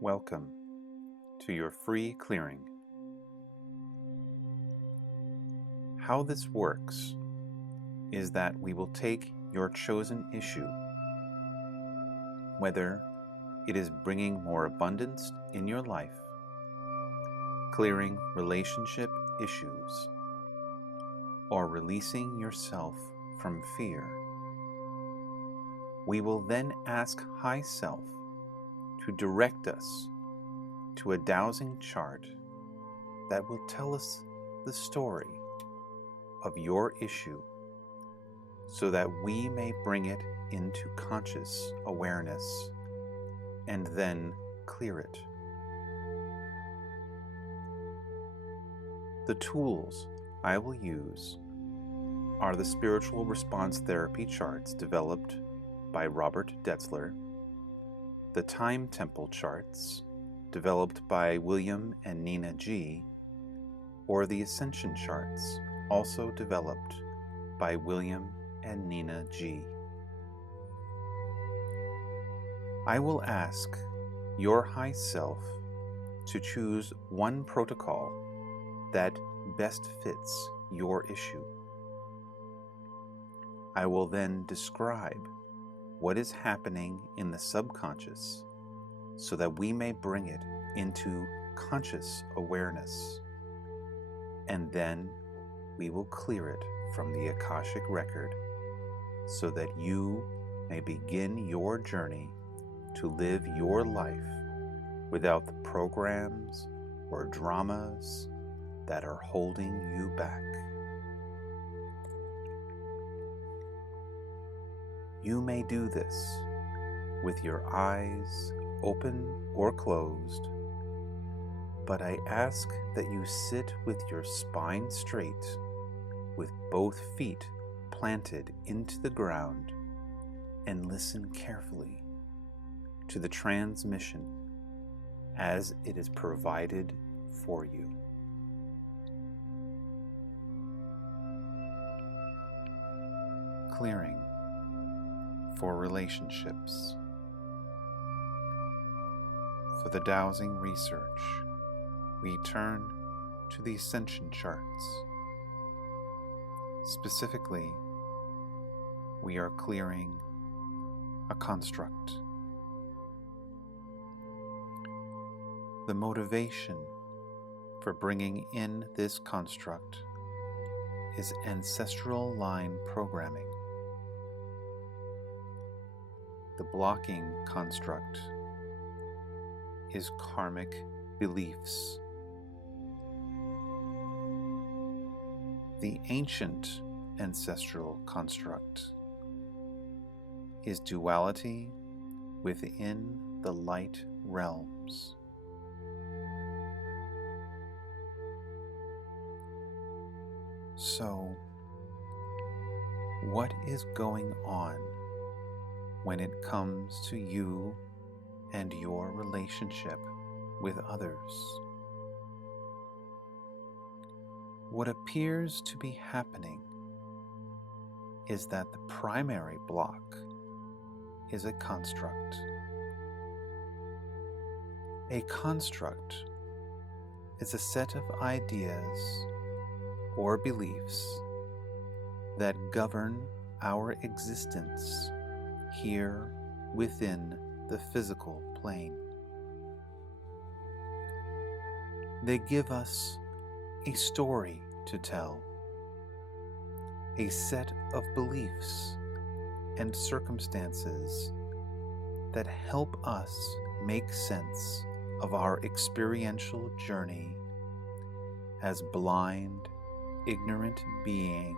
Welcome to your free clearing. How this works is that we will take your chosen issue, whether it is bringing more abundance in your life, clearing relationship issues, or releasing yourself from fear. We will then ask High Self to direct us to a dowsing chart that will tell us the story of your issue so that we may bring it into conscious awareness and then clear it. The tools I will use are the Spiritual Response Therapy charts developed by Robert Detzler, the Time Temple charts developed by William and Nina G., or the Ascension Charts, also developed by William and Nina G. I will ask your high self to choose one protocol that best fits your issue. I will then describe what is happening in the subconscious so that we may bring it into conscious awareness, and then we will clear it from the Akashic record so that you may begin your journey to live your life without the programs or dramas that are holding you back. You may do this with your eyes open or closed, but I ask that you sit with your spine straight, with both feet planted into the ground, and listen carefully to the transmission as it is provided for you. Clearing for relationships. For the dowsing research, we turn to the Ascension Charts. Specifically, we are clearing a construct. The motivation for bringing in this construct is ancestral line programming. The blocking construct is Karmic Beliefs. The ancient ancestral construct is Duality within the light realms. So, what is going on when it comes to you and your relationship with others? What appears to be happening is that the primary block is a construct. A construct is a set of ideas or beliefs that govern our existence here within the physical plane. They give us a story to tell, a set of beliefs and circumstances that help us make sense of our experiential journey as blind, ignorant beings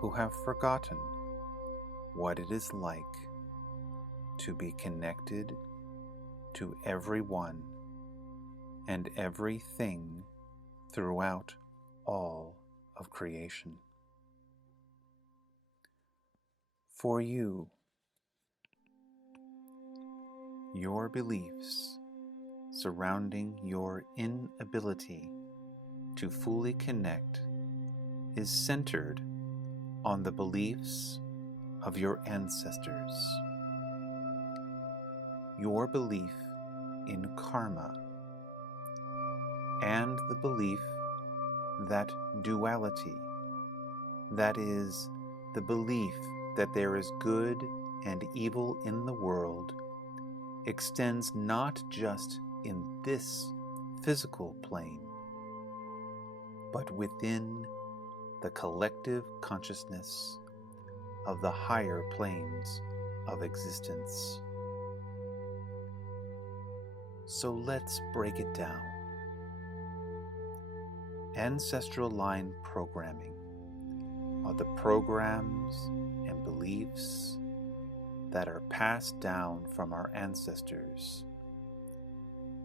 who have forgotten what it is like to be connected to everyone and everything throughout all of creation. For you, your beliefs surrounding your inability to fully connect is centered on the beliefs of your ancestors. Your belief in karma, and the belief that duality, that is, the belief that there is good and evil in the world, extends not just in this physical plane, but within the collective consciousness of the higher planes of existence. So let's break it down. Ancestral line programming are the programs and beliefs that are passed down from our ancestors.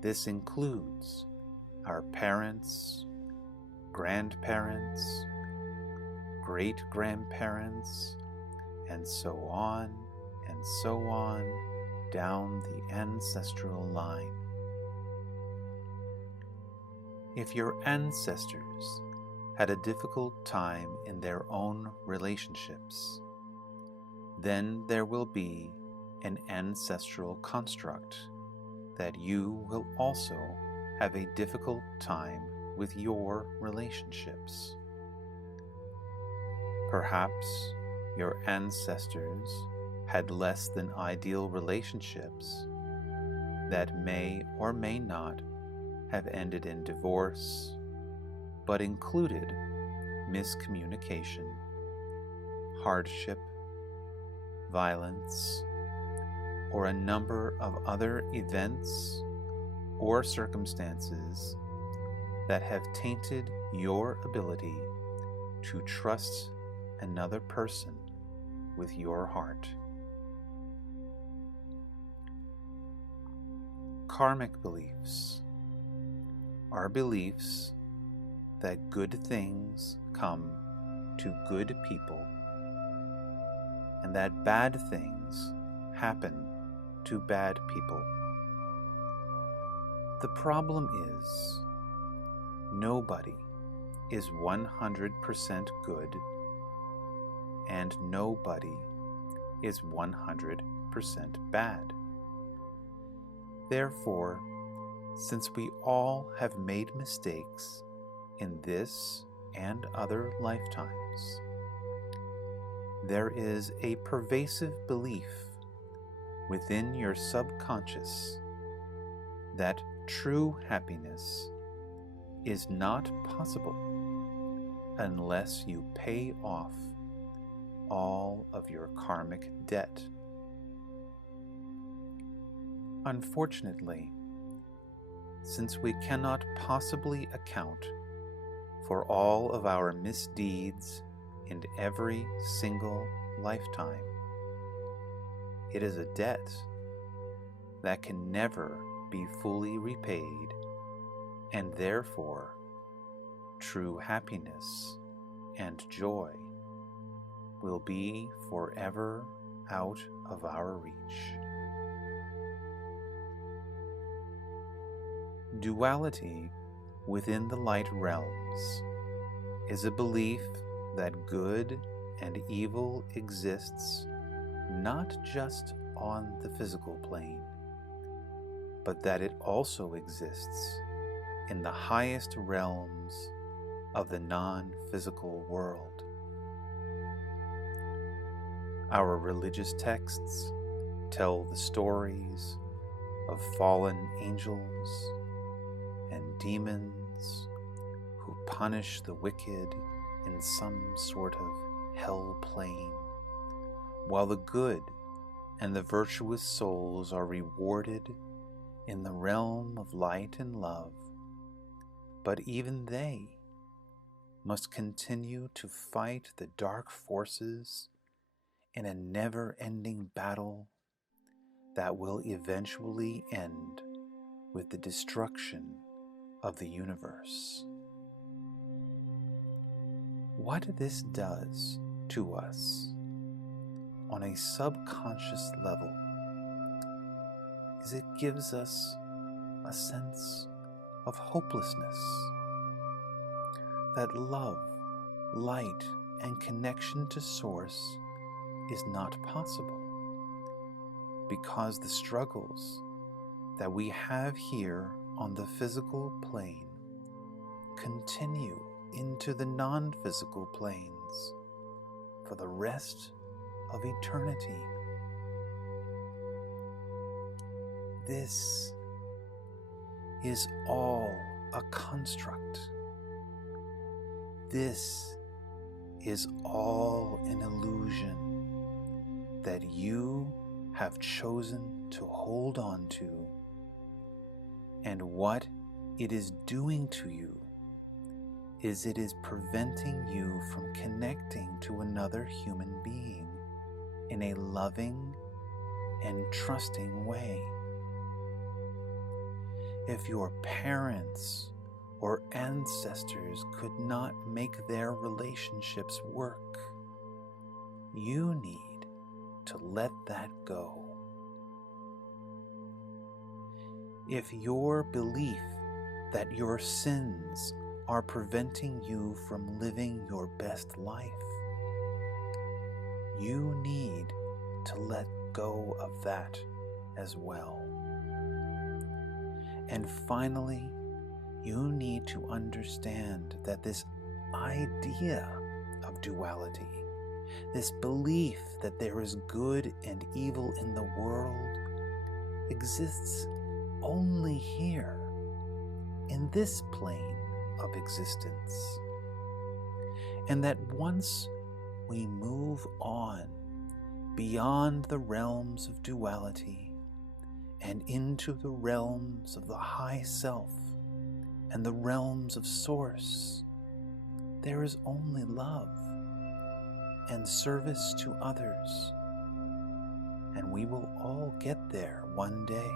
This includes our parents, grandparents, great-grandparents, and so on down the ancestral line. If your ancestors had a difficult time in their own relationships, then there will be an ancestral construct that you will also have a difficult time with your relationships. Perhaps your ancestors had less than ideal relationships that may or may not have ended in divorce, but included miscommunication, hardship, violence, or a number of other events or circumstances that have tainted your ability to trust another person with your heart. Karmic beliefs are beliefs that good things come to good people and that bad things happen to bad people. The problem is, nobody is 100% good and nobody is 100% bad. Therefore, since we all have made mistakes in this and other lifetimes, there is a pervasive belief within your subconscious that true happiness is not possible unless you pay off all of your karmic debt. Unfortunately, since we cannot possibly account for all of our misdeeds in every single lifetime, it is a debt that can never be fully repaid, and therefore true happiness and joy will be forever out of our reach. Duality within the light realms is a belief that good and evil exists not just on the physical plane, but that it also exists in the highest realms of the non-physical world. Our religious texts tell the stories of fallen angels and demons who punish the wicked in some sort of hell plane, while the good and the virtuous souls are rewarded in the realm of light and love. But even they must continue to fight the dark forces in a never-ending battle that will eventually end with the destruction of the universe. What this does to us on a subconscious level is it gives us a sense of hopelessness, that love, light, and connection to Source is not possible because the struggles that we have here on the physical plane continue into the non-physical planes for the rest of eternity. This is all a construct. This is all an illusion that you have chosen to hold on to, and what it is doing to you is it is preventing you from connecting to another human being in a loving and trusting way. If your parents or ancestors could not make their relationships work, you need to let that go. If your belief that your sins are preventing you from living your best life, you need to let go of that as well. And finally, you need to understand that this idea of duality, this belief that there is good and evil in the world, exists only here, in this plane of existence. And that once we move on beyond the realms of duality and into the realms of the high self and the realms of source, there is only love and service to others, and we will all get there one day,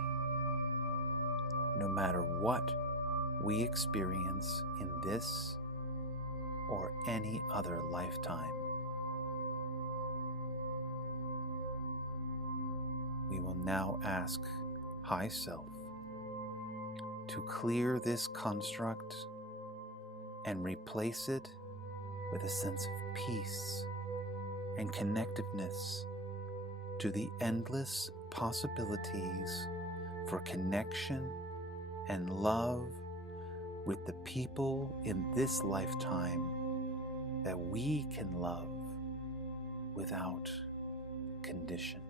no matter what we experience in this or any other lifetime. We will now ask High Self to clear this construct and replace it with a sense of peace and connectiveness to the endless possibilities for connection and love with the people in this lifetime that we can love without condition.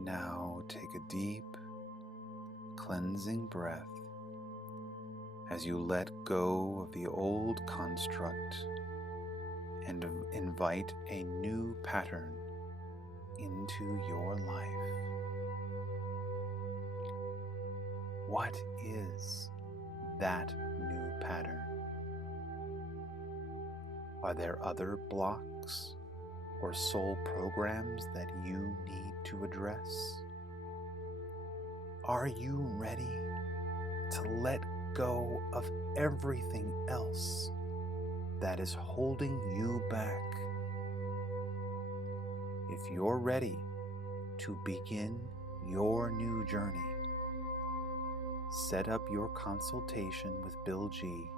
Now take a deep, cleansing breath as you let go of the old construct and invite a new pattern into your life. What is that new pattern? Are there other blocks or soul programs that you need to address? Are you ready to let go of everything else that is holding you back? If you're ready to begin your new journey, set up your consultation with Bill G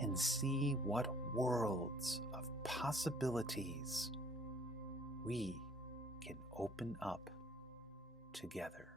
and see what worlds of possibilities we can open up together.